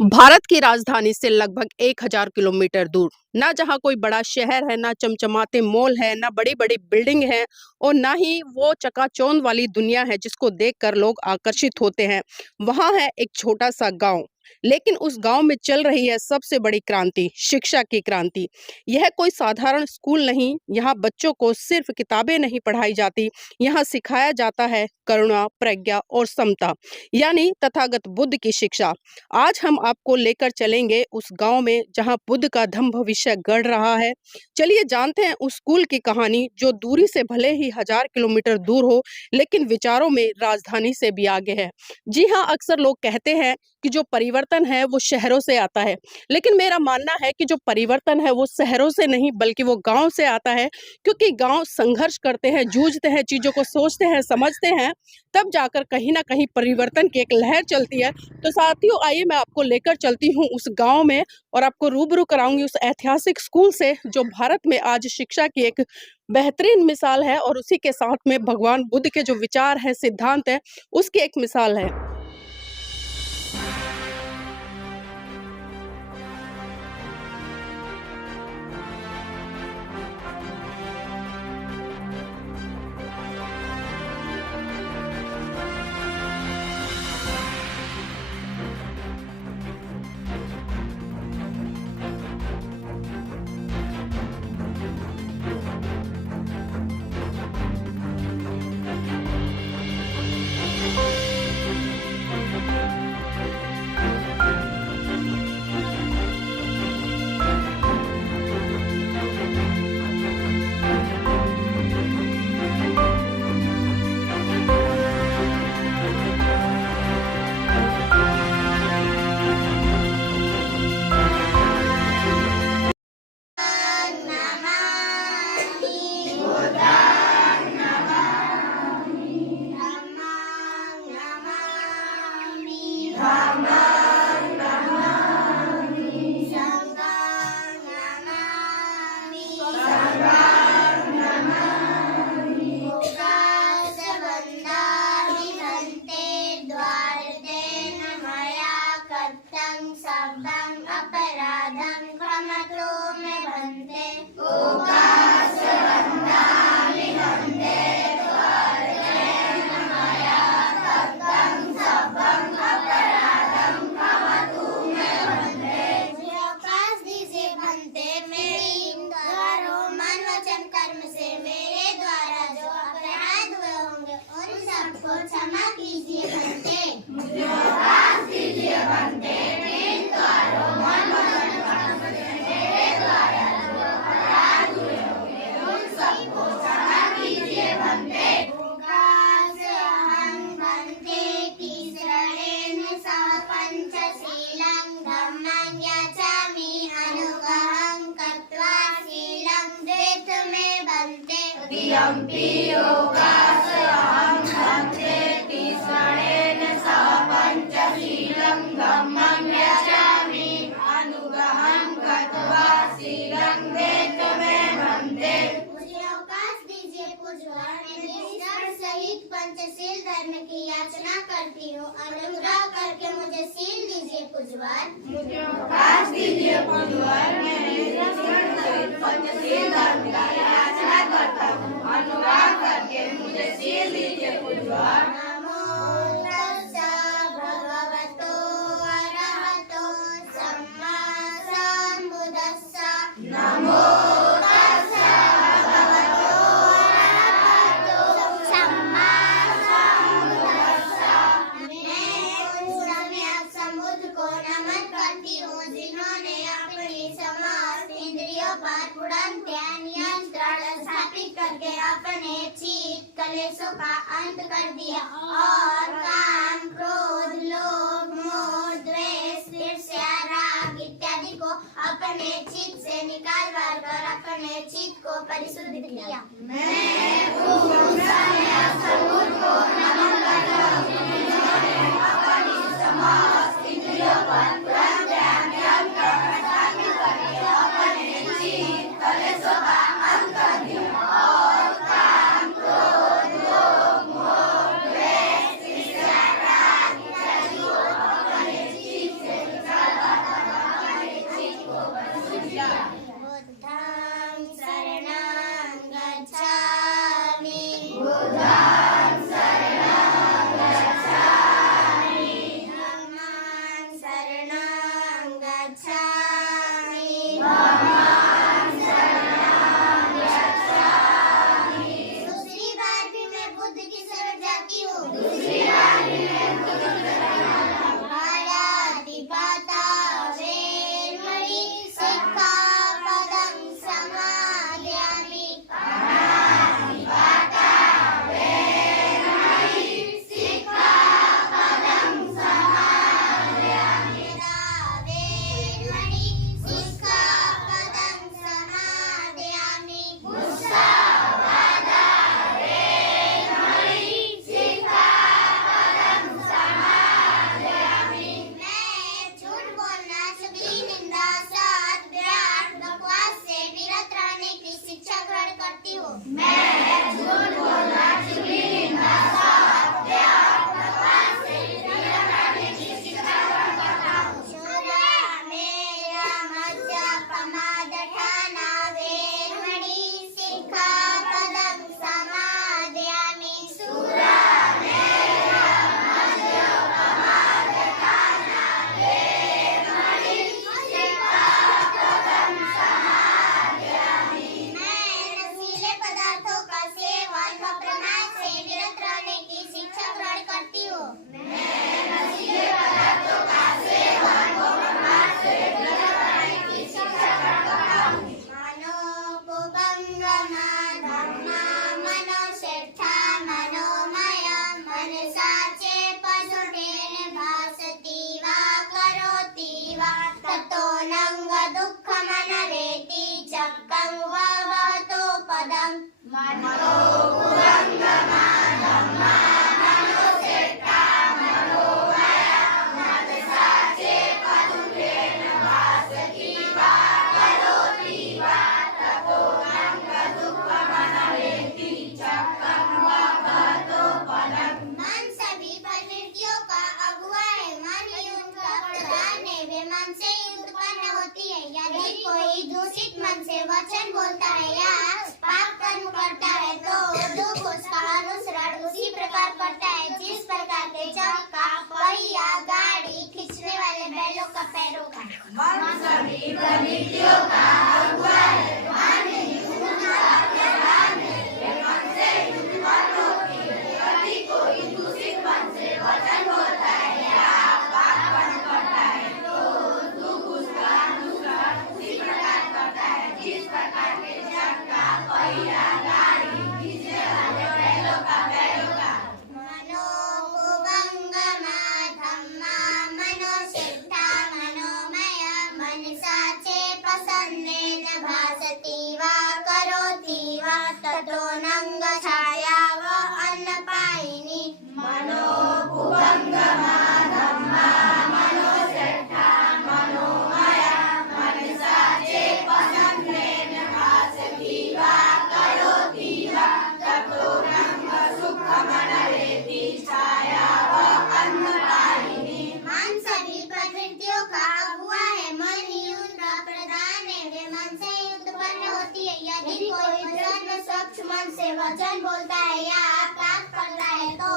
भारत की राजधानी से लगभग 1000 किलोमीटर दूर, ना जहाँ कोई बड़ा शहर है, ना चमचमाते मॉल है, ना बड़ी-बड़ी बिल्डिंग है और ना ही वो चकाचौंध वाली दुनिया है जिसको देखकर लोग आकर्षित होते हैं। वहाँ है एक छोटा-सा गाँव, लेकिन उस गाँव में चल रही है सबसे बड़ी क्रांति, शिक्षा की क्रांति। यह कोई साधारण स्कूल नहीं, यहाँ बच्चों को सिर्फ किताबें नहीं पढ़ाई जाती, यहाँ सिखाया जाता है करुणा, प्रज्ञा और समता, यानी तथागत बुद्ध की शिक्षा। आज हम आपको लेकर चलेंगे उस गांव में जहां बुद्ध का धम्म भविष्य गढ़ रहा है। चलिए जानते हैं उस स्कूल की कहानी जो दूरी से भले ही 1000 किलोमीटर दूर हो, लेकिन विचारों में राजधानी से भी आगे है। जी हाँ, अक्सर लोग कहते हैं कि जो परिवर्तन है वो शहरों से आता है, लेकिन मेरा मानना है कि जो परिवर्तन है वो शहरों से नहीं बल्कि वो गांव से आता है, क्योंकि गांव संघर्ष करते हैं, जूझते हैं, चीजों को सोचते हैं, समझते हैं, तब जाकर कहीं ना कहीं परिवर्तन की एक लहर चलती है। तो साथियों, आइए मैं आपको लेकर चलती हूँ उस गांव में और आपको रूबरू कराऊंगी उस ऐतिहासिक स्कूल से जो भारत में आज शिक्षा की एक बेहतरीन मिसाल है और उसी के साथ में भगवान बुद्ध के जो विचार है, सिद्धांत है, उसकी एक मिसाल है। पंचशील धर्म की याचना करती हूँ, अनुग्रह करके मुझे सील दीजिए पूज्यवर। मुझे अवकाश दीजिए पूज्यवर, मैं पंचशील धर्म का याचना करता हूँ, अनुग्रह करके मुझे सील दीजिए पूज्यवर। अपने चित्त कलेशों का अंत कर दिया और काम, क्रोध, लोभ, मोह, द्वेष, ईर्ष्या, राग इत्यादि को अपने चित्त से निकाल कर अपने चित्त को परिशुद्ध किया। मैं को नमन करता हूँ, जिन्होंने अपनी समस्त इंद्रियों पर पूर्ण ध्यान स्थापित करके अपने चित्त कलेशों का अंत कर दिया। मन से ही उत्पन्न होती है। यदि कोई दूषित मन से वचन बोलता है या पाप कर्म करता है तो दुख उसका अनुसरण उसी प्रकार करता है जिस प्रकार के जंग का पहिया गाड़ी खींचने वाले बैलों का पैरों का। मन सभी प्रवृत्तियों का अगुआ है। मन ही उनका प्रधान है। ये मन से ही उत्पन्न होती है। यदि कोई दूषित मन से वचन बोलता है या पाप कर्म करता है तो दुख उसका अनुसरण उसी प्रकार करता है जिस प्रकार के जंग का पहिया गाड़ी खींचने वाले बैलों का पैरों का। मनोभुवंगमा धम्मा मनोसिद्धा मनोमय मन साचे प्रसन्नेन भासति वा करोति वा ततो नंग छाया व अन्नपायिनी। मनोभुवंगमा धम्मा मनोसिद्धा मनोमय मन साचे प्रसन्नेन भासति वा करोति वा ततो नंग सुखमनरेति छाया व अन्नपायिनी। मन सभी प्रवृत्तियों का अगुआ है। मन ही उनका प्रधान है। वे मन से ही उत्पन्न होती है। यदि कोई प्रसन्न स्वच्छ मन से वचन बोलता है या पाप करता है तो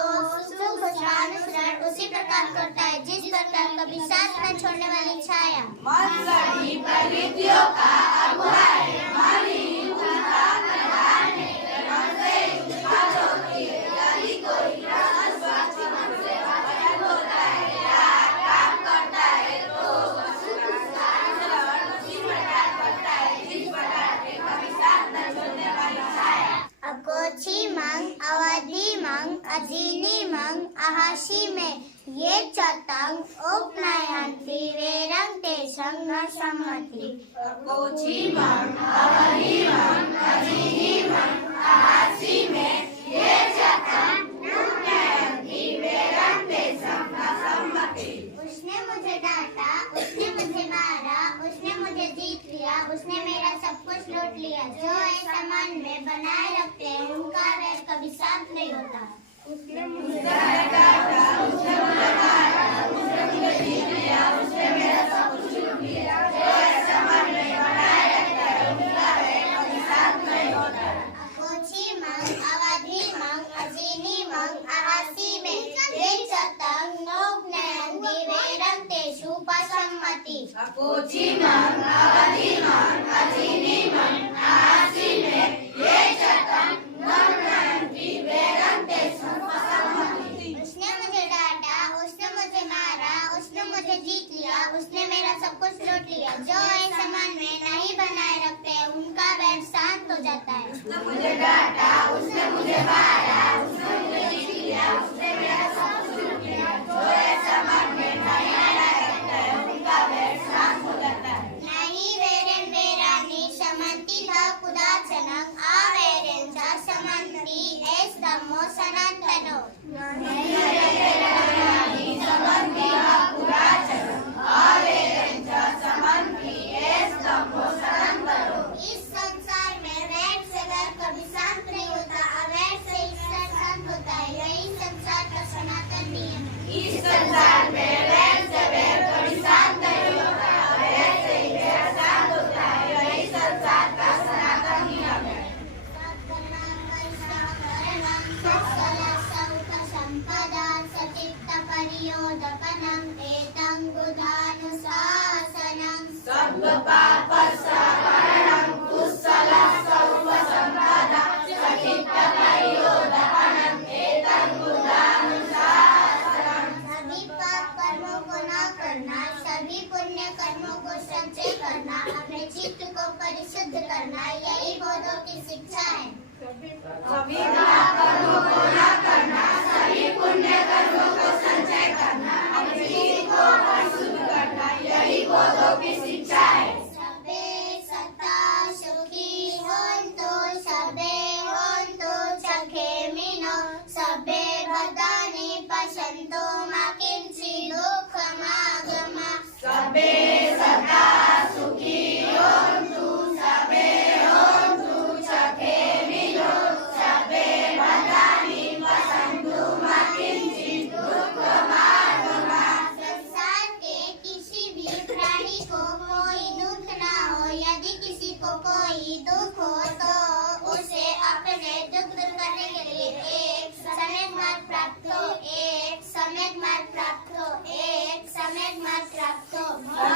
सुख उसका अनुसरण उसी प्रकार करता है जिस प्रकार कभी साथ न छोड़ने वाली छाया। मन सभी प्रवृत्तियों का अगुआ है। मन ही उनका प्रधान है। वे मन से ही उत्पन्न होती है। यदि कोई प्रसन्न स्वच्छ मन से वचन बोलता है या पाप करता है तो सुख उसका अनुसरण उसी प्रकार करता है जिस प्रकार के कभी साथ न छोड़ने वाली छाया। अकोची मंग अवधि मंग अजीनी मंग अहाशी में ये चतंग उपनयंती वेरंग तेषंग न सम्मति। अकोची मंग अवधि मंग अजीनी मंग अहाशी में ये चतंग उपनयंती वेरंग तेषंग न सम्मति। उसने मुझे डांटा, उसने मुझे मारा, उसने मुझे जीत लिया, उसने मेरा सब कुछ लूट लिया। जो ऐसा मन में बनाए रखते हैं उनका वैर कभी शांत नहीं होता। उसने मुझे डांटा, उसने मुझे मारा, उसने मुझे जीत लिया, उसने मेरा सब कुछ लूट लिया। जो ऐसा मन में बनाए रखते हैं उनका वैर कभी शांत नहीं होता। अकोची मंग अवधि मंग अजीनी मंग अहासी में ये चतंग नोपनयंती वेरंग तेषु पसम्मति। अकोची मंग अवधि मंग अजीनी मंग अहासी में ये चतंग नोपनयंती वेरंग तेषु पसम्मति। उसने मुझे डांटा, उसने मुझे मारा, उसने मुझे जीत लिया, उसने मेरा सब कुछ लूट लिया। जो ऐसा मन में नहीं बनाए रखते हैं उनका वैर शांत हो जाता है। उसने मुझे डांटा, उसने मुझे मारा, उसने मुझे जीत लिया, उसने मेरा सब कुछ लूट लिया। जो ऐसा मन में नहीं बनाए रखते हैं उनका वैर शांत हो जाता है। नहीं वेरेन वेरानी समंती था कुदाचनं आवेरेन च समंती एस धम्मो सनातनो। नहीं वेरेन वेरानी समंती था कुदाचनं आवेरेन च समंती एस धम्मो सनातनो। इस संसार में वैर से वैर कभी शांत नहीं होता। अवैर से ईश्वर शांत होता है। यही संसार का सनातन नियम है। इस संसार में वैर से वैर कभी शांत नहीं होता। अवैर से ईश्वर शांत होता है। यही संसार का सनातन नियम है। संपदा सचित्त परियोदपनं एतं बुधानुशासनं सब पाप सवरणं कुशल सर्वसंपदा सचित्त परियोदपनं एतं बुधानुशासनं। सभी पाप कर्मों को न करना, सभी पुण्य कर्मों को संचय करना, अपने चित्त को परिशुद्ध करना, यही बोधों की शिक्षा है। सभी पाप कर्मों को न करना, सभी पुण्य कर्मों को संचय करना, अपने चित्त को परिशुद्ध करना, यही बोधों की शिक्षा है। सबे सता सुखी होन्तु, सबे होन्तु सखेमिनो, सबे भद्राणि पश्यन्तु मा किंचित् दुःखमागमा। सबे सता सुखी होन्तु, सबे होन्तु सखेमिनो, सबे भद्राणि पश्यन्तु मा किंचित् दुःखमागमा। संसार के किसी भी प्राणी को कोई दुख हो तो उसे अपने दुख दूर करने के लिए एक सम्यक मार्ग प्राप्त हो, एक सम्यक मार्ग प्राप्त हो, एक सम्यक मार्ग प्राप्त हो।